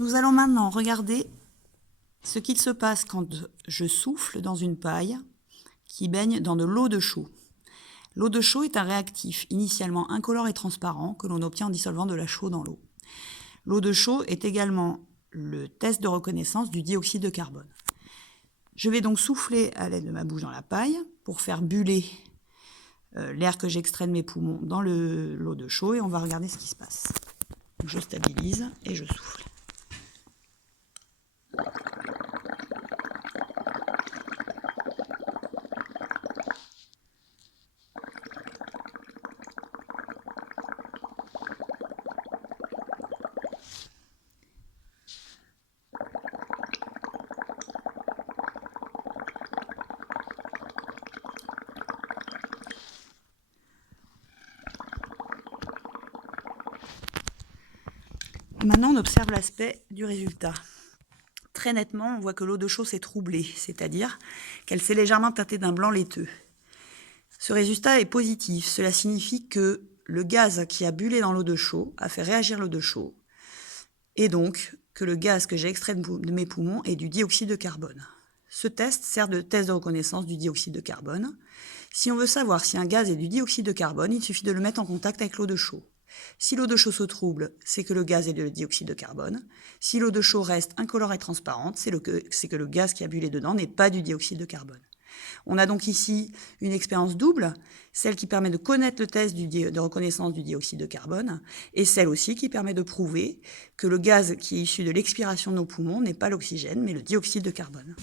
Nous allons maintenant regarder ce qu'il se passe quand je souffle dans une paille qui baigne dans de l'eau de chaux. L'eau de chaux est un réactif initialement incolore et transparent que l'on obtient en dissolvant de la chaux dans l'eau. L'eau de chaux est également le test de reconnaissance du dioxyde de carbone. Je vais donc souffler à l'aide de ma bouche dans la paille pour faire buller l'air que j'extrais de mes poumons dans l'eau de chaux et on va regarder ce qui se passe. Donc je stabilise et je souffle. Maintenant, on observe l'aspect du résultat. Très nettement, on voit que l'eau de chaux s'est troublée, c'est-à-dire qu'elle s'est légèrement teintée d'un blanc laiteux. Ce résultat est positif. Cela signifie que le gaz qui a bullé dans l'eau de chaux a fait réagir l'eau de chaux, et donc que le gaz que j'ai extrait de mes poumons est du dioxyde de carbone. Ce test sert de test de reconnaissance du dioxyde de carbone. Si on veut savoir si un gaz est du dioxyde de carbone, il suffit de le mettre en contact avec l'eau de chaux. Si l'eau de chaux se trouble, c'est que le gaz est de dioxyde de carbone. Si l'eau de chaux reste incolore et transparente, c'est que le gaz qui a bullé dedans n'est pas du dioxyde de carbone. On a donc ici une expérience double, celle qui permet de connaître le test de reconnaissance du dioxyde de carbone, et celle aussi qui permet de prouver que le gaz qui est issu de l'expiration de nos poumons n'est pas l'oxygène, mais le dioxyde de carbone.